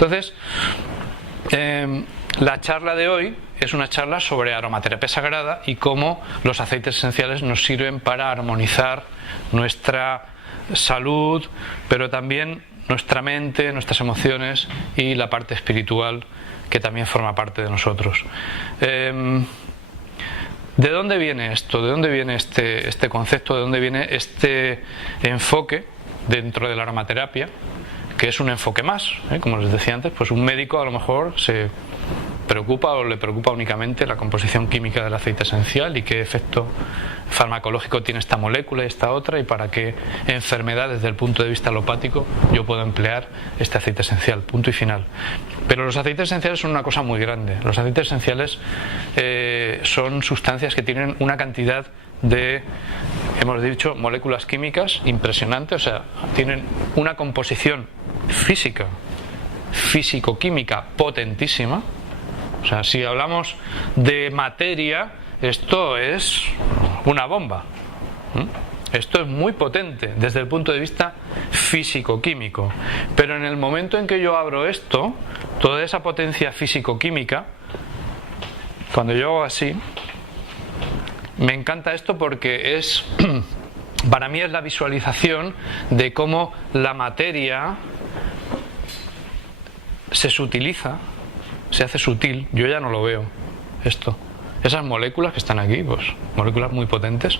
Entonces, la charla de hoy es una charla sobre aromaterapia sagrada y cómo los aceites esenciales nos sirven para armonizar nuestra salud, pero también nuestra mente, nuestras emociones y la parte espiritual que también forma parte de nosotros. ¿De dónde viene esto? ¿De dónde viene este concepto? ¿De dónde viene este enfoque dentro de la aromaterapia? Que es un enfoque más, como les decía antes, pues un médico a lo mejor se preocupa o le preocupa únicamente la composición química del aceite esencial y qué efecto farmacológico tiene esta molécula y esta otra, y para qué enfermedad desde el punto de vista alopático yo puedo emplear este aceite esencial, punto y final. Pero los aceites esenciales son una cosa muy grande. Los aceites esenciales son sustancias que tienen una cantidad de, hemos dicho, moléculas químicas impresionante, o sea, tienen una composición física, físico-química potentísima. O sea, si hablamos de materia, esto es una bomba. Esto es muy potente desde el punto de vista físico-químico. Pero en el momento en que yo abro esto, toda esa potencia físico-química, cuando yo hago así, me encanta esto porque es, para mí es la visualización de cómo la materia se sutiliza, se hace sutil. Yo ya no lo veo esto. Esas moléculas que están aquí, pues moléculas muy potentes,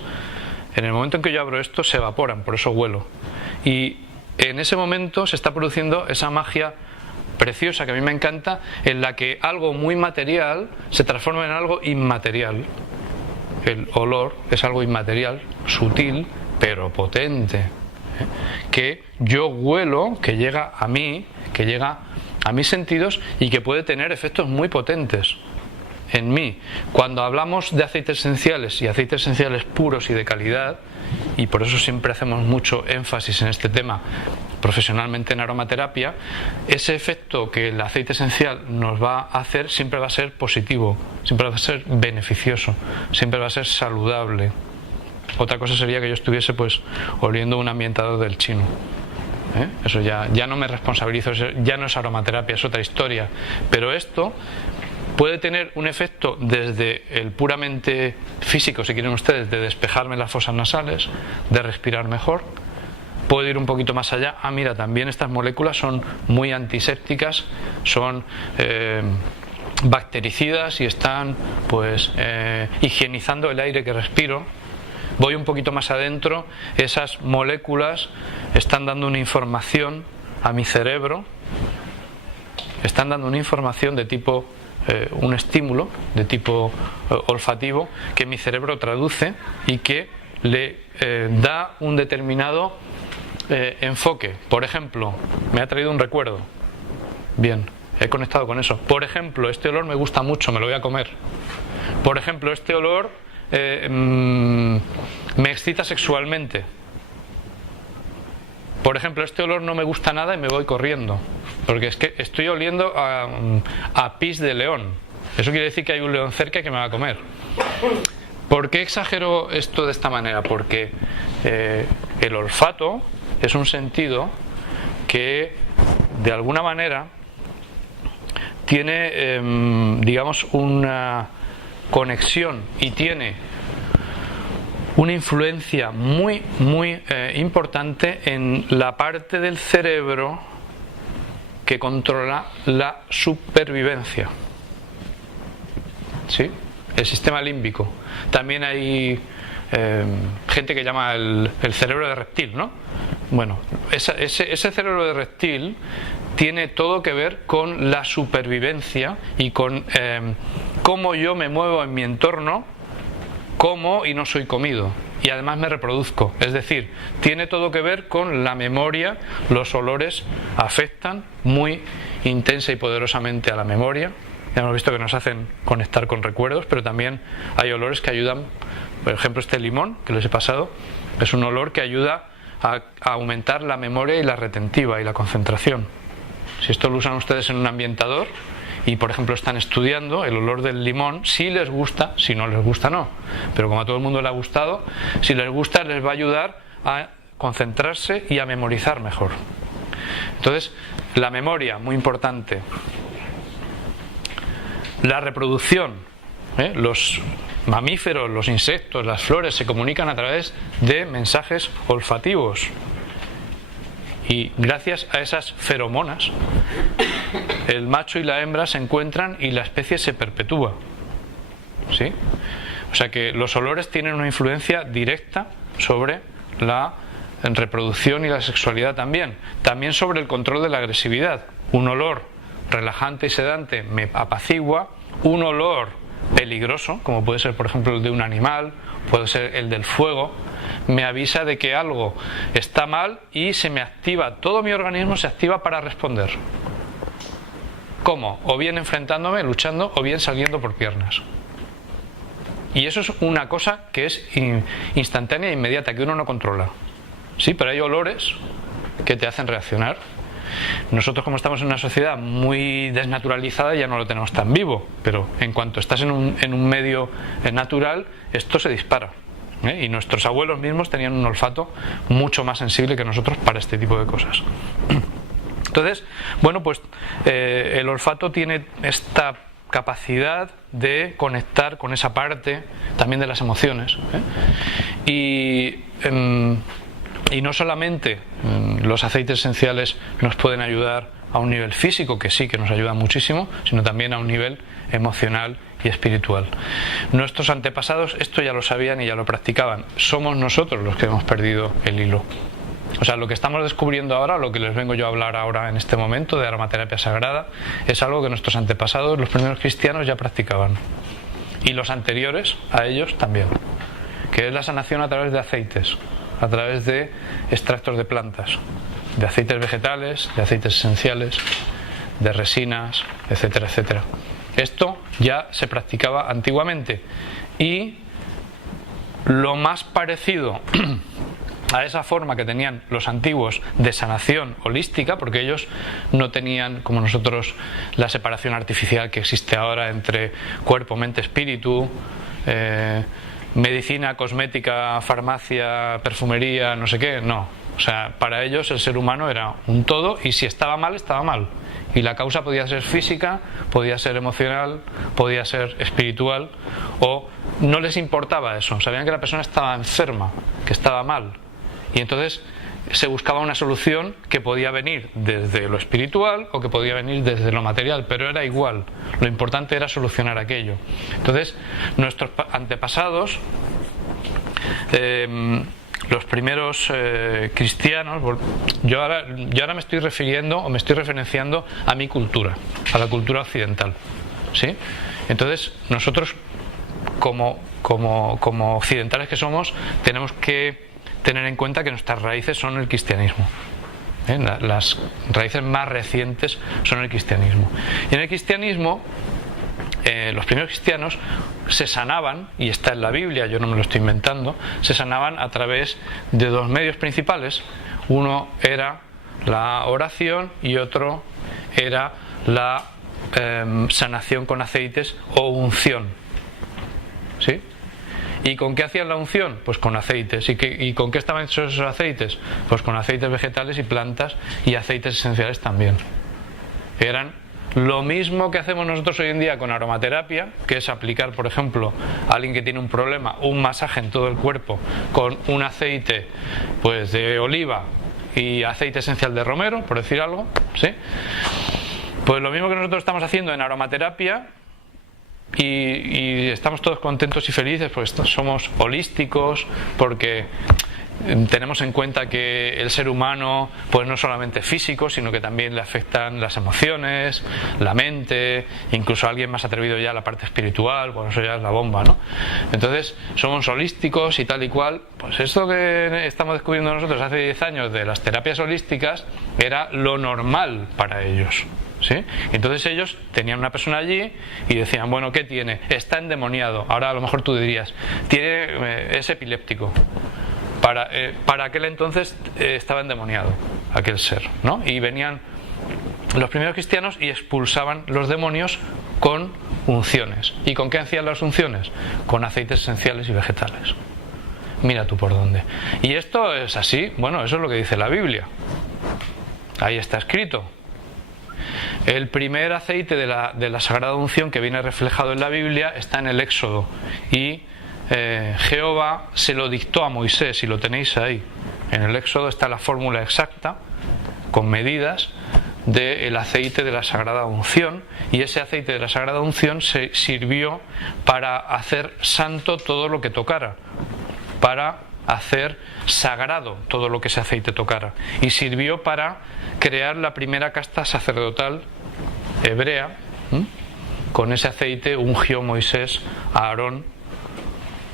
en el momento en que yo abro esto se evaporan, por eso huelo. Y en ese momento se está produciendo esa magia preciosa que a mí me encanta, en la que algo muy material se transforma en algo inmaterial. El olor es algo inmaterial, sutil, pero potente, que yo huelo, que llega a mí, que llega a mis sentidos y que puede tener efectos muy potentes en mí. Cuando hablamos de aceites esenciales y aceites esenciales puros y de calidad, y por eso siempre hacemos mucho énfasis en este tema profesionalmente en aromaterapia, ese efecto que el aceite esencial nos va a hacer siempre va a ser positivo, siempre va a ser beneficioso, siempre va a ser saludable. Otra cosa sería que yo estuviese pues oliendo un ambientador del chino. Eso ya no me responsabilizo, ya no es aromaterapia, es otra historia. Pero esto puede tener un efecto desde el puramente físico, si quieren ustedes, de despejarme las fosas nasales, de respirar mejor. Puede ir un poquito más allá. Mira, también estas moléculas son muy antisépticas, son bactericidas y están pues higienizando el aire que respiro. Voy un poquito más adentro, esas moléculas están dando una información a mi cerebro, están dando una información de tipo, un estímulo de tipo olfativo, que mi cerebro traduce y que le da un determinado enfoque. Por ejemplo, me ha traído un recuerdo. Bien, he conectado con eso. Por ejemplo, este olor me gusta mucho, me lo voy a comer. Por ejemplo, este olor me excita sexualmente. Por ejemplo, este olor no me gusta nada y me voy corriendo, porque es que estoy oliendo a pis de león. Eso quiere decir que hay un león cerca que me va a comer. ¿Por qué exagero esto de esta manera? Porque el olfato es un sentido que de alguna manera tiene digamos una conexión y tiene una influencia muy importante en la parte del cerebro que controla la supervivencia. ¿Sí? El sistema límbico. También hay gente que llama el cerebro de reptil, ¿no? Bueno, ese cerebro de reptil tiene todo que ver con la supervivencia y con cómo yo me muevo en mi entorno, como y no soy comido, y además me reproduzco. Es decir, tiene todo que ver con la memoria. Los olores afectan muy intensa y poderosamente a la memoria. Ya hemos visto que nos hacen conectar con recuerdos, pero también hay olores que ayudan. Por ejemplo, este limón que les he pasado es un olor que ayuda a aumentar la memoria y la retentiva y la concentración. Si esto lo usan ustedes en un ambientador y por ejemplo están estudiando, el olor del limón, si les gusta, si no les gusta no, pero como a todo el mundo le ha gustado, si les gusta les va a ayudar a concentrarse y a memorizar mejor. Entonces, La memoria, muy importante. La reproducción. Los mamíferos, los insectos, las flores se comunican a través de mensajes olfativos. Y gracias a esas feromonas, el macho y la hembra se encuentran y la especie se perpetúa. ¿Sí? O sea que los olores tienen una influencia directa sobre la reproducción y la sexualidad también. También sobre el control de la agresividad. Un olor relajante y sedante me apacigua. Un olor peligroso, como puede ser por ejemplo el de un animal, puede ser el del fuego, me avisa de que algo está mal y se me activa, todo mi organismo se activa para responder. ¿Cómo? O bien enfrentándome, luchando, o bien saliendo por piernas. Y eso es una cosa que es instantánea e inmediata, que uno no controla. Sí, pero hay olores que te hacen reaccionar. Nosotros, como estamos en una sociedad muy desnaturalizada, ya no lo tenemos tan vivo, pero en cuanto estás en un medio natural, esto se dispara. Y nuestros abuelos mismos tenían un olfato mucho más sensible que nosotros para este tipo de cosas. Entonces, bueno, pues el olfato tiene esta capacidad de conectar con esa parte también de las emociones. Y no solamente los aceites esenciales nos pueden ayudar a un nivel físico, que sí que nos ayuda muchísimo, sino también a un nivel emocional y espiritual. Nuestros antepasados esto ya lo sabían y ya lo practicaban. Somos nosotros los que hemos perdido el hilo. O sea, lo que estamos descubriendo ahora, lo que les vengo yo a hablar ahora en este momento de aromaterapia sagrada, es algo que nuestros antepasados, los primeros cristianos, ya practicaban. Y los anteriores a ellos también. Que es la sanación a través de aceites, a través de extractos de plantas, de aceites vegetales, de aceites esenciales, de resinas, etcétera, etcétera. Esto ya se practicaba antiguamente y lo más parecido a esa forma que tenían los antiguos de sanación holística, porque ellos no tenían como nosotros la separación artificial que existe ahora entre cuerpo, mente, espíritu, medicina, cosmética, farmacia, perfumería, no sé qué, no. O sea, para ellos el ser humano era un todo y si estaba mal, estaba mal. Y la causa podía ser física, podía ser emocional, podía ser espiritual, o no les importaba eso. Sabían que la persona estaba enferma, que estaba mal. Y entonces se buscaba una solución que podía venir desde lo espiritual o que podía venir desde lo material, pero era igual. Lo importante era solucionar aquello. Entonces, nuestros antepasados, los primeros cristianos, yo ahora me estoy refiriendo o me estoy referenciando a mi cultura, a la cultura occidental, ¿sí? Entonces, nosotros como occidentales que somos, tenemos que tener en cuenta que nuestras raíces son el cristianismo. Las raíces más recientes son el cristianismo. Y en el cristianismo, los primeros cristianos se sanaban, y está en la Biblia, yo no me lo estoy inventando, se sanaban a través de dos medios principales. Uno era la oración y otro era la sanación con aceites o unción. ¿Sí? ¿Y con qué hacían la unción? Pues con aceites. ¿Y con qué estaban hechos esos aceites? Pues con aceites vegetales y plantas y aceites esenciales también. Eran lo mismo que hacemos nosotros hoy en día con aromaterapia, que es aplicar, por ejemplo, a alguien que tiene un problema, un masaje en todo el cuerpo con un aceite pues de oliva y aceite esencial de romero, por decir algo, ¿sí? Pues lo mismo que nosotros estamos haciendo en aromaterapia. Y estamos todos contentos y felices porque somos holísticos, porque tenemos en cuenta que el ser humano pues no solamente es físico, sino que también le afectan las emociones, la mente, incluso a alguien más atrevido ya a la parte espiritual, pues eso ya es la bomba, ¿no? Entonces somos holísticos y tal y cual. Pues esto que estamos descubriendo nosotros hace 10 años de las terapias holísticas era lo normal para ellos, ¿sí? Entonces ellos tenían una persona allí y decían, bueno, ¿qué tiene? Está endemoniado. Ahora a lo mejor tú dirías, es epiléptico. Para aquel entonces estaba endemoniado aquel ser, ¿no? Y venían los primeros cristianos y expulsaban los demonios con unciones. ¿Y con qué hacían las unciones? Con aceites esenciales y vegetales. Mira tú por dónde. Y esto es así, bueno, eso es lo que dice la Biblia. Ahí está escrito. El primer aceite de la Sagrada Unción que viene reflejado en la Biblia está en el Éxodo, y Jehová se lo dictó a Moisés, y lo tenéis ahí. En el Éxodo está la fórmula exacta, con medidas, del aceite de la Sagrada Unción, y ese aceite de la Sagrada Unción se sirvió para hacer santo todo lo que tocara, para hacer sagrado todo lo que ese aceite tocara, y sirvió para crear la primera casta sacerdotal hebrea. Con ese aceite ungió Moisés a Aarón,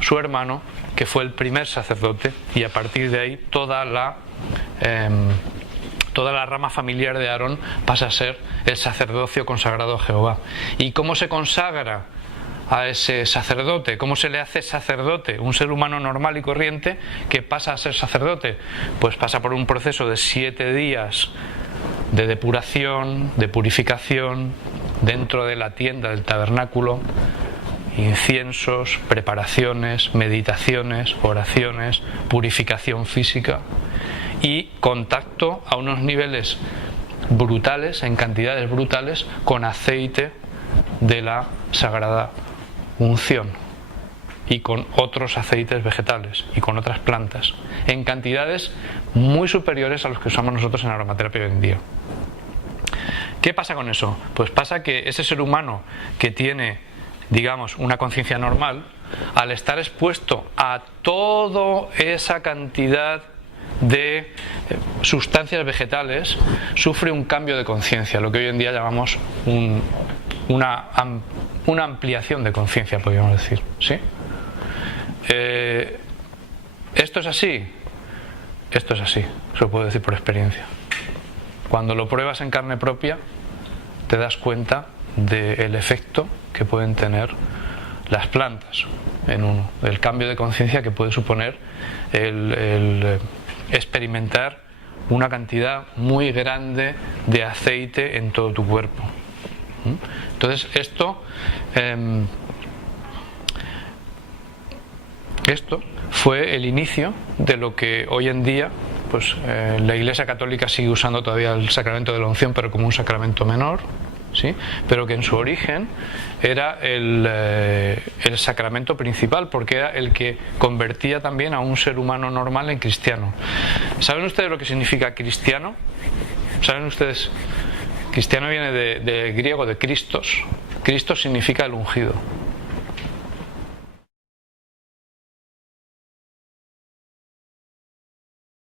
su hermano, que fue el primer sacerdote, y a partir de ahí toda la rama familiar de Aarón pasa a ser el sacerdocio consagrado a Jehová. ¿Y cómo se consagra a ese sacerdote? ¿Cómo se le hace sacerdote? Un ser humano normal y corriente que pasa a ser sacerdote, pues pasa por un proceso de 7 días de depuración, de purificación, dentro de la tienda del tabernáculo, inciensos, preparaciones, meditaciones, oraciones, purificación física y contacto a unos niveles brutales, en cantidades brutales, con aceite de la Sagrada Unción y con otros aceites vegetales y con otras plantas, en cantidades muy superiores a los que usamos nosotros en aromaterapia hoy en día. ¿Qué pasa con eso? Pues pasa que ese ser humano que tiene, digamos, una conciencia normal, al estar expuesto a toda esa cantidad de sustancias vegetales, sufre un cambio de conciencia, lo que hoy en día llamamos una ampliación de conciencia, podríamos decir, ¿sí? ¿Esto es así? Esto es así, se lo puedo decir por experiencia. Cuando lo pruebas en carne propia, te das cuenta del efecto que pueden tener las plantas en uno, el cambio de conciencia que puede suponer el experimentar una cantidad muy grande de aceite en todo tu cuerpo. Entonces esto fue el inicio de lo que hoy en día, pues la Iglesia Católica sigue usando todavía el sacramento de la unción, pero como un sacramento menor, ¿sí? Pero que en su origen era el sacramento principal, porque era el que convertía también a un ser humano normal en cristiano. ¿Saben ustedes lo que significa cristiano? ¿Saben ustedes? Cristiano viene de griego, de Christos. Christos significa el ungido.